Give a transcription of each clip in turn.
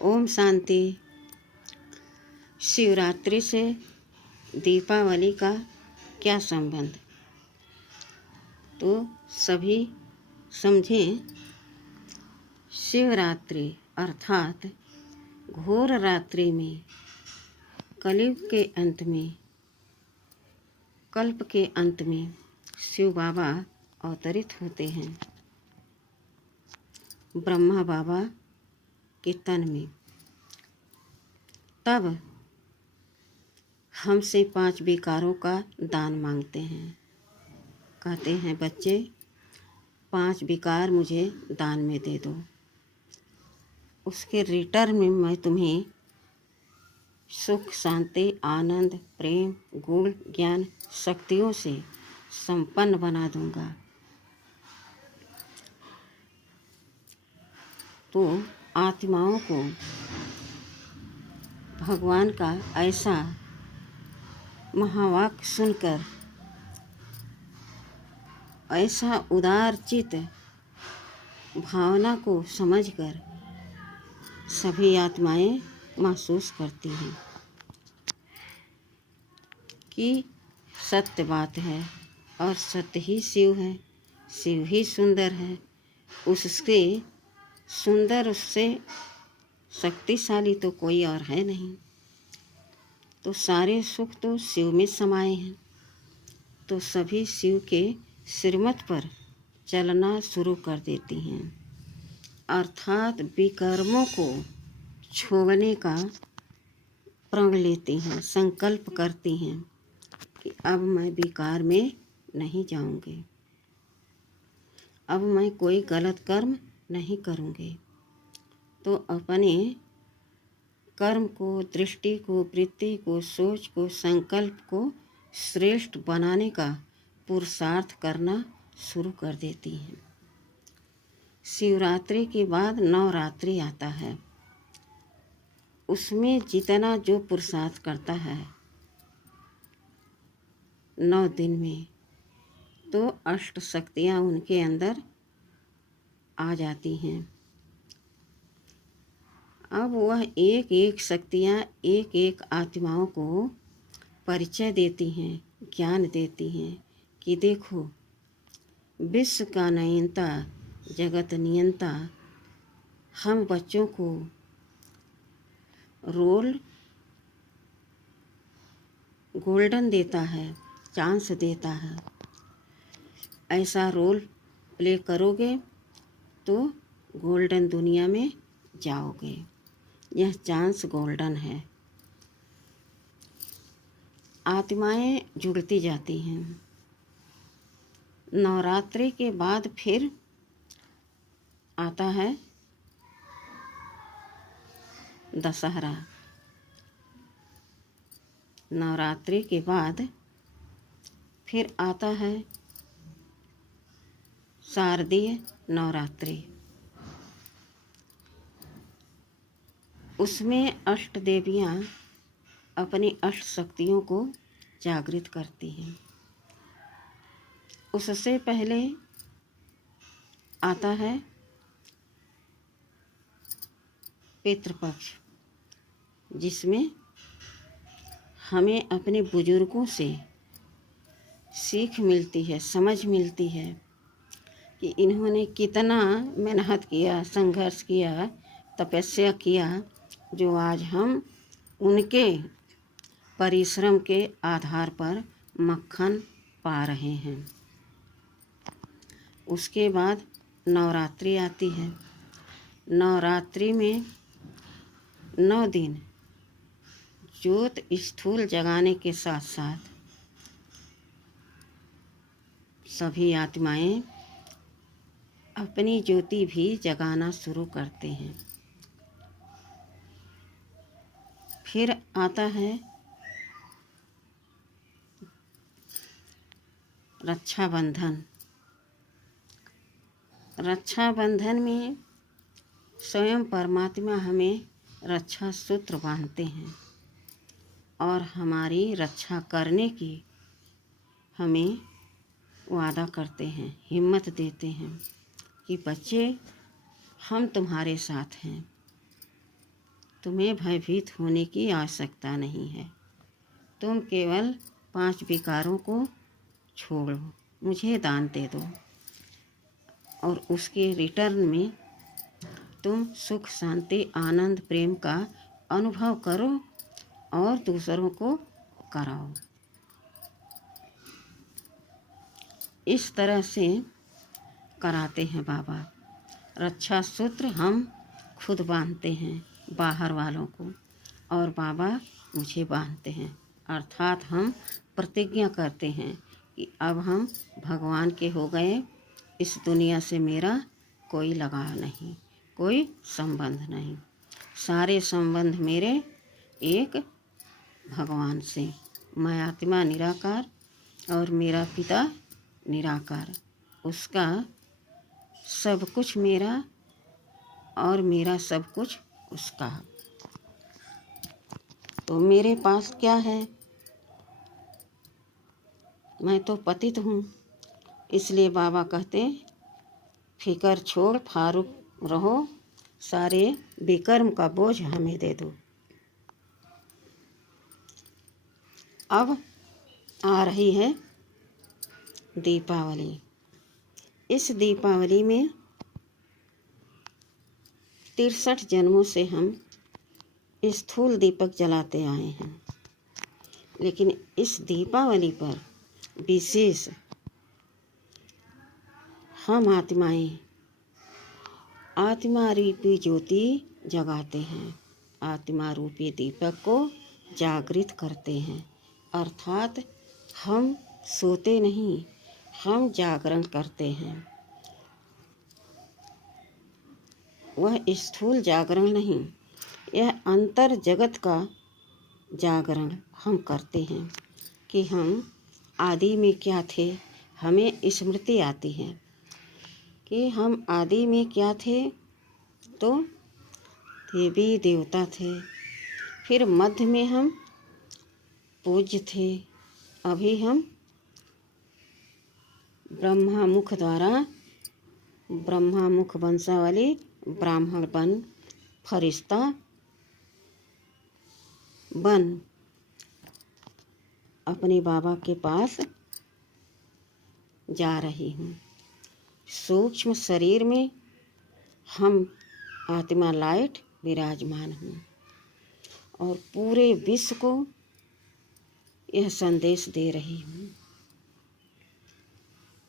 ओम शांति। शिवरात्रि से दीपावली का क्या संबंध? तो सभी समझें। शिवरात्रि अर्थात घोर रात्रि में कलयुग के अंत में, कल्प के अंत में शिव बाबा अवतरित होते हैं ब्रह्मा बाबा के तन में। तब हमसे 5 विकारों का दान मांगते हैं। कहते हैं, बच्चे 5 विकार मुझे दान में दे दो, उसके रिटर्न में मैं तुम्हें सुख, शांति, आनंद, प्रेम, गुण, ज्ञान, शक्तियों से संपन्न बना दूंगा। तो आत्माओं को भगवान का ऐसा महावाक्य सुनकर, ऐसा उदार चित भावना को समझकर सभी आत्माएं महसूस करती हैं कि सत्य बात है और सत्य ही शिव है, शिव ही सुंदर है। उससे सुंदर, उससे शक्तिशाली तो कोई और है नहीं। तो सारे सुख तो शिव में समाये हैं। तो सभी शिव के श्रीमत पर चलना शुरू कर देती हैं, अर्थात विकर्मों को छोड़ने का प्रण लेती हैं, संकल्प करती हैं कि अब मैं विकार में नहीं जाऊंगी, अब मैं कोई गलत कर्म नहीं करूंगी। तो अपने कर्म को, दृष्टि को, वृत्ति को, सोच को, संकल्प को श्रेष्ठ बनाने का पुरुषार्थ करना शुरू कर देती हैं। शिवरात्रि के बाद नवरात्रि आता है। उसमें जितना जो पुरुषार्थ करता है 9 दिन में, तो अष्ट शक्तियाँ उनके अंदर आ जाती हैं। अब वह एक एक शक्तियाँ एक एक आत्माओं को परिचय देती हैं, ज्ञान देती हैं कि देखो, विश्व का नियंता, जगत नियंता हम बच्चों को रोल गोल्डन देता है, चांस देता है। ऐसा रोल प्ले करोगे तो गोल्डन दुनिया में जाओगे। यह चांस गोल्डन है। आत्माएं जुड़ती जाती हैं। नवरात्रि के बाद फिर आता है दशहरा। नवरात्रि के बाद फिर आता है शारदीय नवरात्रि। उसमें अष्ट देवियाँ अपनी अष्ट शक्तियों को जागृत करती हैं। उससे पहले आता है पितृपक्ष, जिसमें हमें अपने बुजुर्गों से सीख मिलती है, समझ मिलती है कि इन्होंने कितना मेहनत किया, संघर्ष किया, तपस्या किया, जो आज हम उनके परिश्रम के आधार पर मक्खन पा रहे हैं। उसके बाद नवरात्रि आती है। नवरात्रि में 9 दिन ज्योत स्थूल जगाने के साथ साथ सभी आत्माएं अपनी ज्योति भी जगाना शुरू करते हैं। फिर आता है रक्षाबंधन। रक्षाबंधन में स्वयं परमात्मा हमें रक्षा सूत्र बांधते हैं और हमारी रक्षा करने की हमें वादा करते हैं, हिम्मत देते हैं कि बच्चे, हम तुम्हारे साथ हैं। तुम्हें भयभीत होने की आवश्यकता नहीं है। तुम केवल 5 विकारों को छोड़ो, मुझे दान दे दो और उसके रिटर्न में तुम सुख, शांति, आनंद, प्रेम का अनुभव करो और दूसरों को कराओ। इस तरह से कराते हैं बाबा। रक्षा सूत्र हम खुद बांधते हैं बाहर वालों को, और बाबा मुझे बांधते हैं। अर्थात हम प्रतिज्ञा करते हैं कि अब हम भगवान के हो गए, इस दुनिया से मेरा कोई लगाव नहीं, कोई संबंध नहीं। सारे संबंध मेरे एक भगवान से। मैं आत्मा निराकार और मेरा पिता निराकार, उसका सब कुछ मेरा और मेरा सब कुछ उसका। तो मेरे पास क्या है? मैं तो पतित हूँ। इसलिए बाबा कहते, फिकर छोड़ फारूक रहो, सारे विकर्म का बोझ हमें दे दो। अब आ रही है दीपावली। इस दीपावली में 63 जन्मों से हम स्थूल दीपक जलाते आए हैं, लेकिन इस दीपावली पर विशेष हम आत्माएं आत्मा रूपी ज्योति जगाते हैं, आत्मा रूपी दीपक को जागृत करते हैं। अर्थात हम सोते नहीं, हम जागरण करते हैं। वह स्थूल जागरण नहीं, यह अंतर जगत का जागरण हम करते हैं कि हम आदि में क्या थे। हमें स्मृति आती है कि हम आदि में क्या थे, तो देवी देवता थे। फिर मध्य में हम पूज्य थे। अभी हम ब्रह्मामुख द्वारा ब्रह्मामुख वंशावली ब्राह्मण बन, फरिश्ता बन अपने बाबा के पास जा रही हूँ। सूक्ष्म शरीर में हम आत्मा लाइट विराजमान हूँ और पूरे विश्व को यह संदेश दे रही हूँ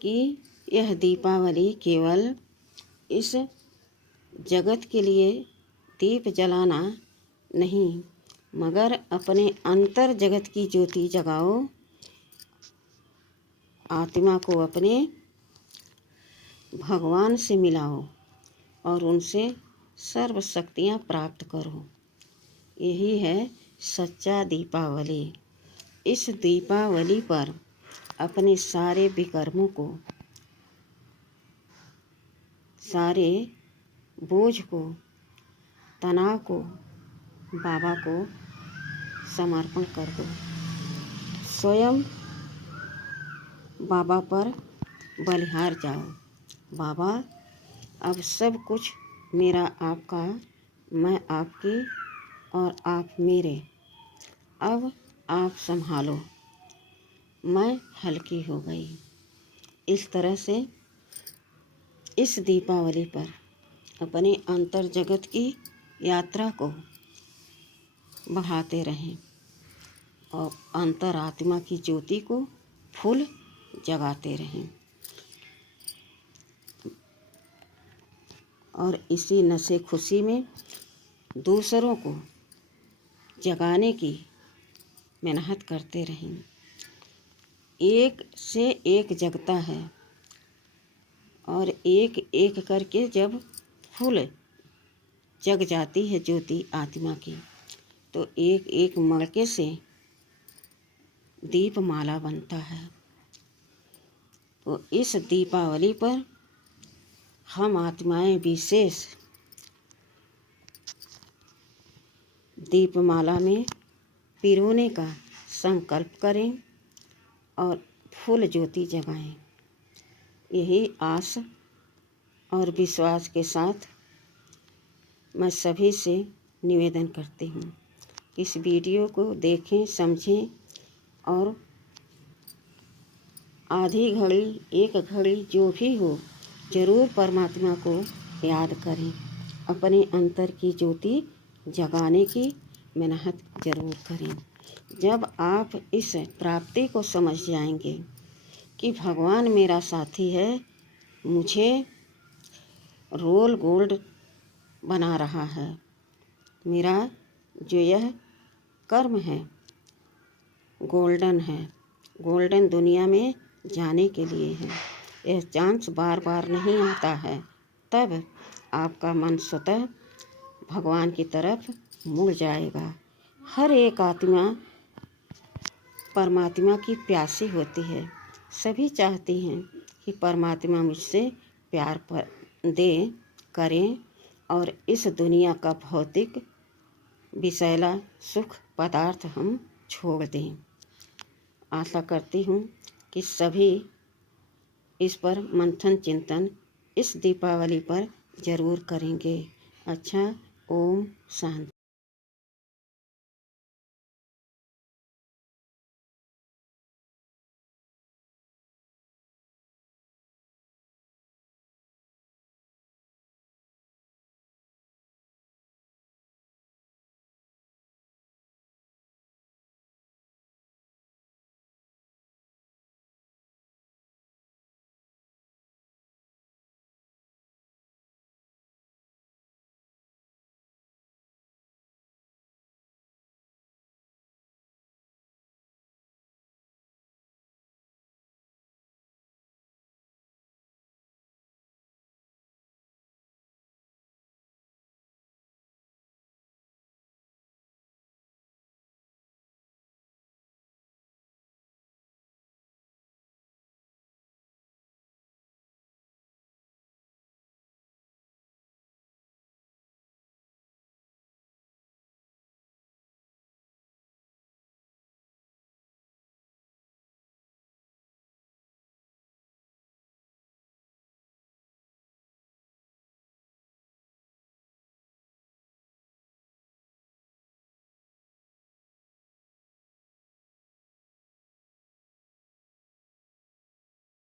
कि यह दीपावली केवल इस जगत के लिए दीप जलाना नहीं, मगर अपने अंतर जगत की ज्योति जगाओ, आत्मा को अपने भगवान से मिलाओ और उनसे सर्व शक्तियाँ प्राप्त करो। यही है सच्चा दीपावली। इस दीपावली पर अपने सारे विकर्मों को, सारे बोझ को, तनाव को बाबा को समर्पण कर दो। स्वयं बाबा पर बलिहार जाओ। बाबा, अब सब कुछ मेरा आपका, मैं आपकी और आप मेरे। अब आप संभालो, मैं हल्की हो गई। इस तरह से इस दीपावली पर अपने अंतर जगत की यात्रा को बढ़ाते रहें और अंतर आत्मा की ज्योति को फुल जगाते रहें। और इसी नशे खुशी में दूसरों को जगाने की मेहनत करते रहें। एक से एक जगता है और एक एक करके जब फुल जग जाती है ज्योति आत्मा की, तो एक एक मड़के से दीपमाला बनता है। तो इस दीपावली पर हम आत्माएं विशेष दीपमाला में पिरोने का संकल्प करें और फुल ज्योति जगाएं। यही आस और विश्वास के साथ मैं सभी से निवेदन करती हूँ। इस वीडियो को देखें, समझें और आधी घड़ी, एक घड़ी जो भी हो, ज़रूर परमात्मा को याद करें। अपने अंतर की ज्योति जगाने की मेहनत ज़रूर करें। जब आप इस प्राप्ति को समझ जाएंगे कि भगवान मेरा साथी है, मुझे रोल गोल्ड बना रहा है, मेरा जो यह कर्म है गोल्डन है, गोल्डन दुनिया में जाने के लिए है, यह चांस बार बार नहीं आता है, तब आपका मन स्वतः भगवान की तरफ मुड़ जाएगा। हर एक आत्मा परमात्मा की प्यासी होती है। सभी चाहती हैं कि परमात्मा मुझसे प्यार दे करें और इस दुनिया का भौतिक विषैला सुख पदार्थ हम छोड़ दें। आशा करती हूँ कि सभी इस पर मंथन चिंतन इस दीपावली पर ज़रूर करेंगे। अच्छा, ओम शांति।